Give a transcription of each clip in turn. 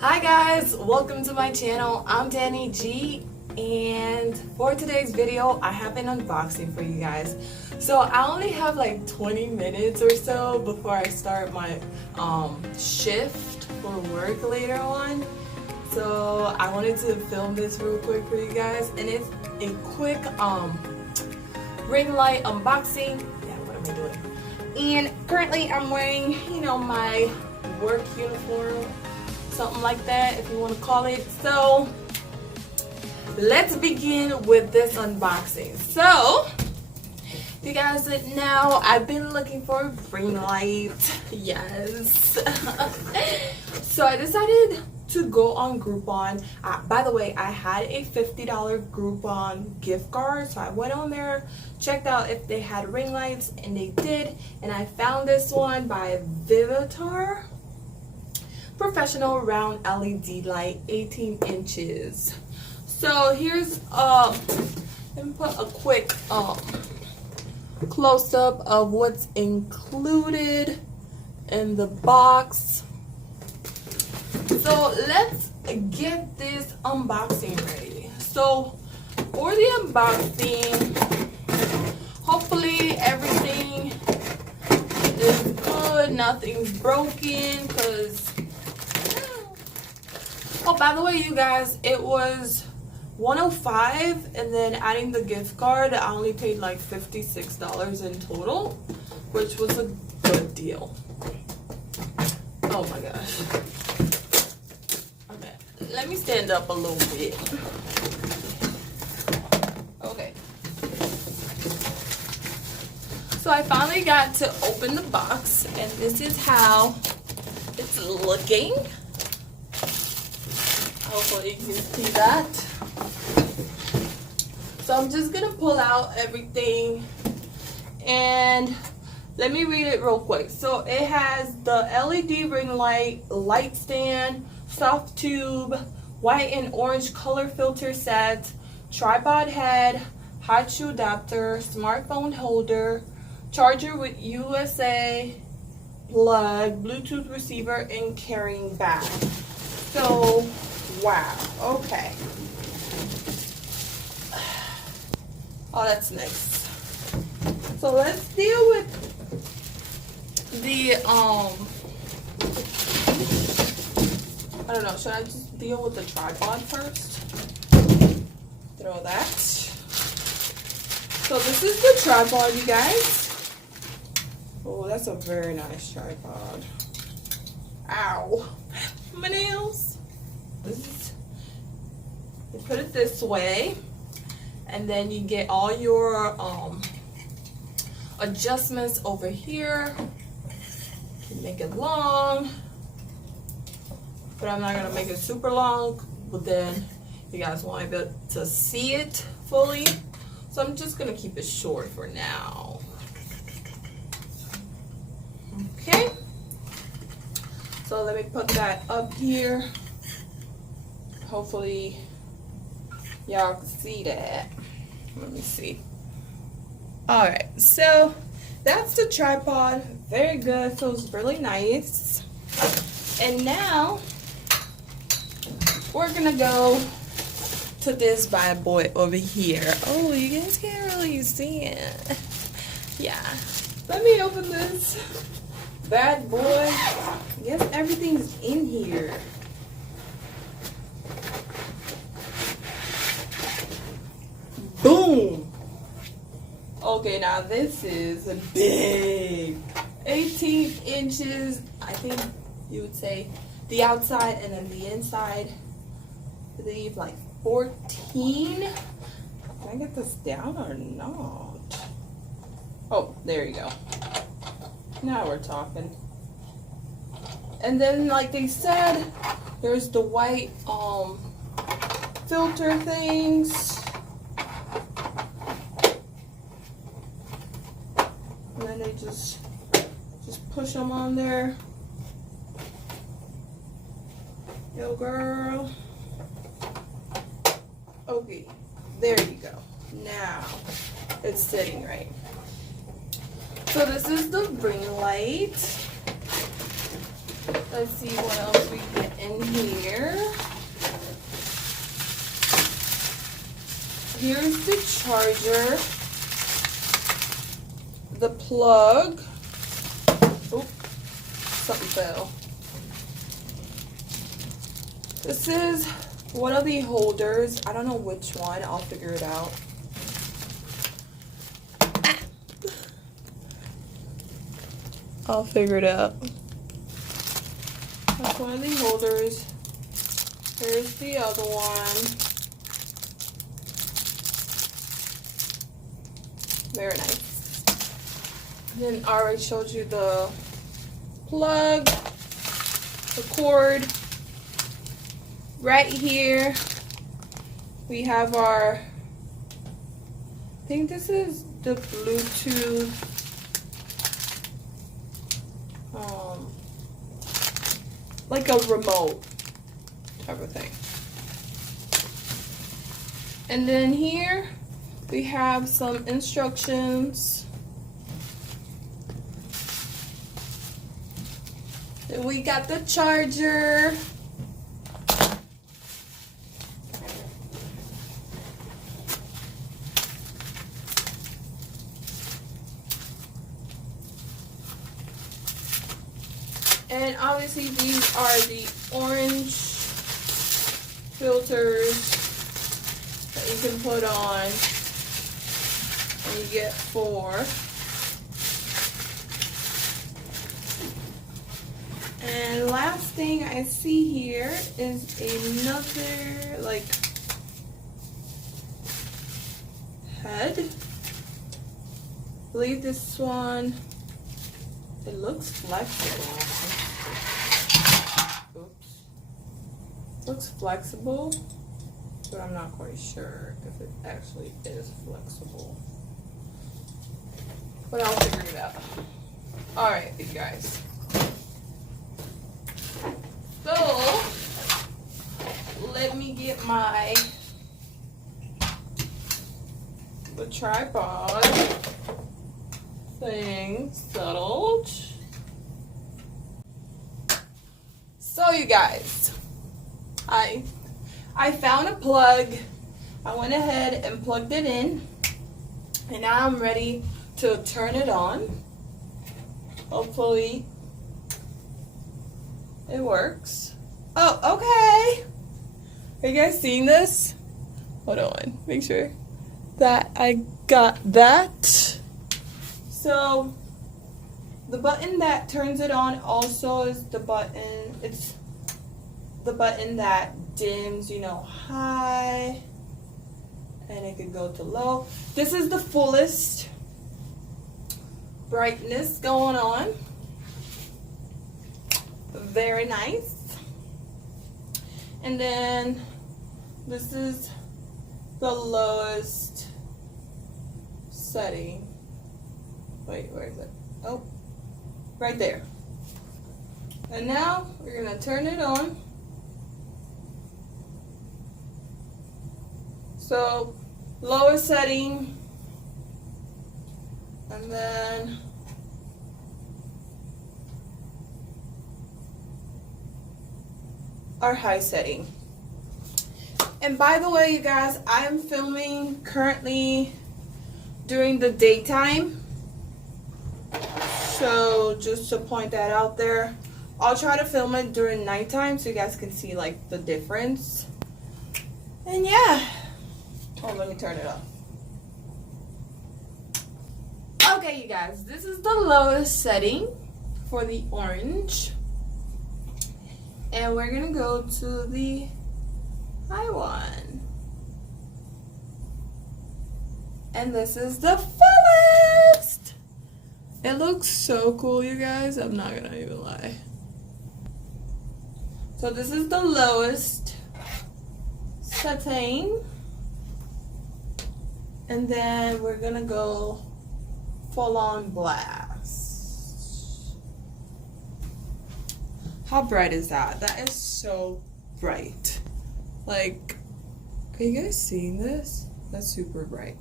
Hi guys, welcome to my channel. I'm Danny G, and for today's video I have an unboxing for you guys. So I only have like 20 minutes or so before I start my shift for work later on. So I wanted to film this real quick for you guys, and it's a quick ring light unboxing. Yeah, what am I doing? And currently I'm wearing, my work uniform, something like that if you want to call it. So let's begin with this unboxing. So you guys know I've been looking for a ring light. Yes. So I decided to go on Groupon. By the way, I had a $50 Groupon gift card, so I went on there, checked out if they had ring lights, and they did. And I found this one by Vivitar, professional round LED light, 18 inches. So here's let me put a quick close-up of what's included in the box. So let's get this unboxing ready. So for the unboxing, hopefully everything is good, nothing's broken, because oh, by the way, you guys, it was $105, and then adding the gift card, I only paid like $56 in total, which was a good deal. Oh my gosh. Okay, let me stand up a little bit. Okay. So I finally got to open the box, and this is how it's looking. Hopefully you can see that. So I'm just gonna pull out everything and let me read it real quick. So it has the LED ring light stand, soft tube, white and orange color filter set, tripod head, hot shoe adapter, smartphone holder, charger with USA plug, Bluetooth receiver, and carrying bag. So wow, okay. Oh, that's nice. So let's deal with the I don't know, should I just deal with the tripod first? Throw that. So this is the tripod, you guys. Oh, that's a very nice tripod. Ow. My nails. You put it this way, and then you get all your adjustments over here. You can make it long, but I'm not gonna make it super long, but then you guys want to be able to see it fully, so I'm just gonna keep it short for now. Okay, so let me put that up here. Hopefully y'all can see that. Let me see. Alright, so that's the tripod. Very good. So it's really nice. And now we're gonna go to this bad boy over here. Oh, you guys can't really see it. Yeah. Let me open this bad boy. I guess everything's in here. Boom! Okay, now this is a big 18 inches. I think you would say the outside, and then the inside, I believe like 14. Can I get this down or not? Oh, there you go. Now we're talking. And then, like they said, there's the white filter things. And then they just push them on there. Yo, girl. Okay, there you go. Now it's sitting right. So this is the ring light. Let's see what else we get in here. here's the charger, the plug. Oh, something fell. This is one of the holders. I don't know which one. I'll figure it out. I'll figure it out. That's one of the holders. Here's the other one. Very nice. Then I already showed you the plug, the cord. Right here, we have our, I think this is the Bluetooth, like a remote type of thing. And then here, we have some instructions. Then we got the charger. And obviously these are the orange filters that you can put on, and you get 4. And last thing I see here is another like head. I believe this one, it looks flexible. Oops. Looks flexible, but I'm not quite sure if it actually is flexible. But I'll figure it out. Alright, you guys. So, let me get the tripod thing settled. So you guys, I found a plug. I went ahead and plugged it in, and now I'm ready to turn it on. Hopefully it works. Oh, okay. Are you guys seeing this? Hold on, make sure that I got that. So the button that turns it on also is the button, it's the button that dims, you know, high, and it could go to low. This is the fullest brightness going on. Very nice. And then this is the lowest setting. Wait, where is it? Oh, right there. And now we're gonna turn it on. So lowest setting, and then our high setting. And by the way, you guys, I am filming currently during the daytime, so just to point that out there. I'll try to film it during nighttime so you guys can see like the difference. And yeah, oh, let me turn it off. Okay, you guys, this is the lowest setting for the orange, and we're gonna go to the high one, and this is the fullest. It looks so cool, you guys. I'm not gonna even lie. So this is the lowest setting, and then we're gonna go full on blast. How bright is that? That is so bright. Like, are you guys seeing this? That's super bright.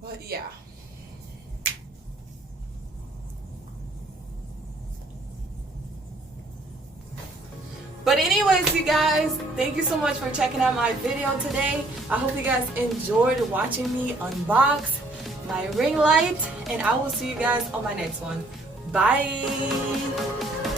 But yeah. But anyways, you guys, thank you so much for checking out my video today. I hope you guys enjoyed watching me unbox my ring light, and I will see you guys on my next one. Bye.